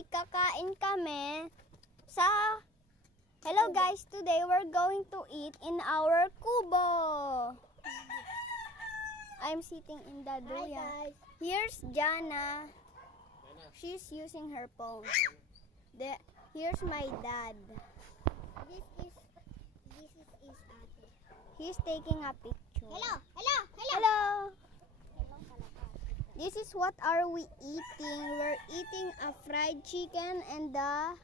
Today, kakain kami sa... Hello guys, today we're going to eat in our kubo. I'm sitting in the duya. Here's Jana. She's using her phone. Here's my dad. This is ate. He's taking a picture. Hello. Hello. This is what are we eating. We're eating a fried chicken and the...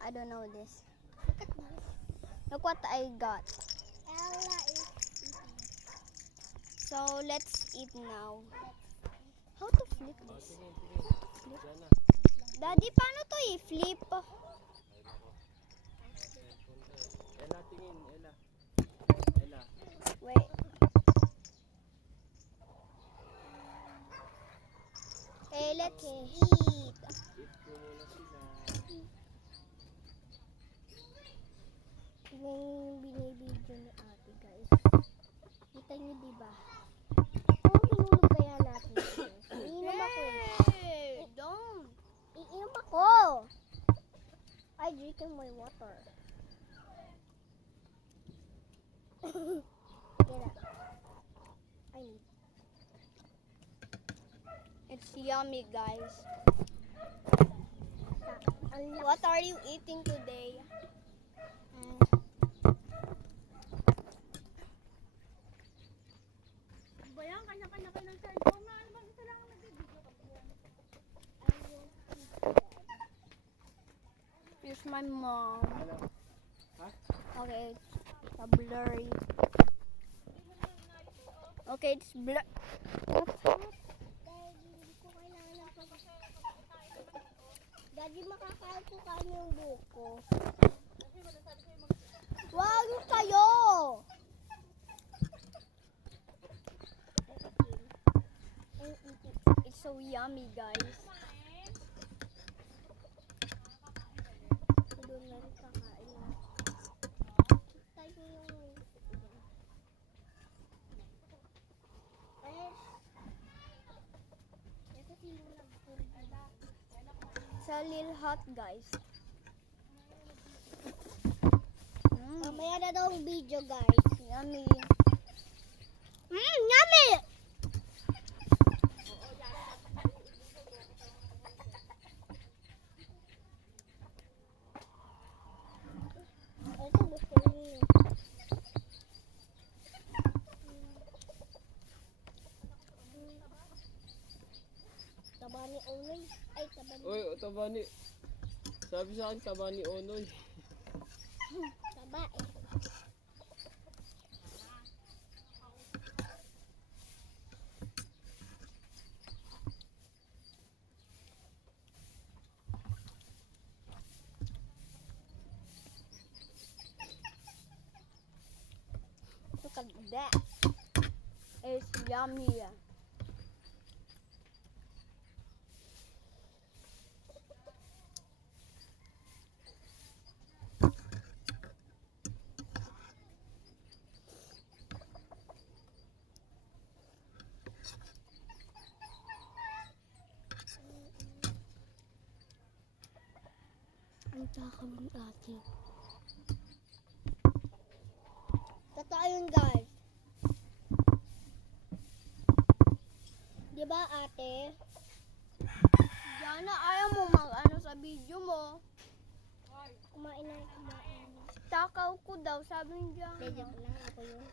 I don't know this. Look what I got. Ella is eating. So let's eat now. How to flip this? Daddy, paano to i-flip? Ella, tingin, Ella. Ella. Wait. Okay, let's eat. Eat ko muna sila. Tingnan yung binibidyo ni ate, guys. Kita niyo, diba? Kung inulog kaya natin ito. Iinom ako. Hey, don't. Iinom ako. I drinking my water. Kaya. I need. It's yummy, guys. What are you eating today? Bayang, kanya-kanya kayo ng cellphone na. Ano bang isa lang ang nagbibigyo ka po? Here's my mom. Ha? Okay, it's a blurry. Okay, it's blur. Daddy, makakain ko kami yung buko. Wag kayo! It's so yummy, guys. Doon na rin kakain. Tayo yung... It's a little hot, guys. Mamaya na daw ang video, guys. Yummy. Yummy! Ito gusto niyo. Taba ni Onoy. Ay, taba ni... Uy, taba ni... Sabi sa akin, taba ni Onoy. Taba eh. Look at that. It's yummy. Ang takam ng ate. Totoo yun, guys. Di ba, ate? Jana, ayaw mo mag-ano sa video mo. Kumain na, kumain. Takaw ko daw, sabi ni Jana. Medyo ko lang ako yun.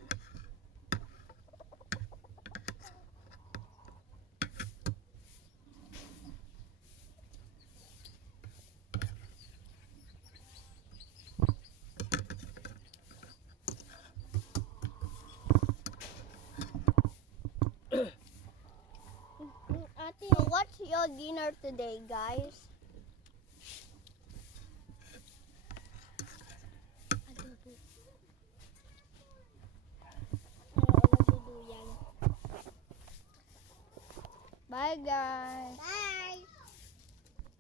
Ate, So what's your dinner today, guys? adobo. Ano, duduyan. Bye, guys. Bye!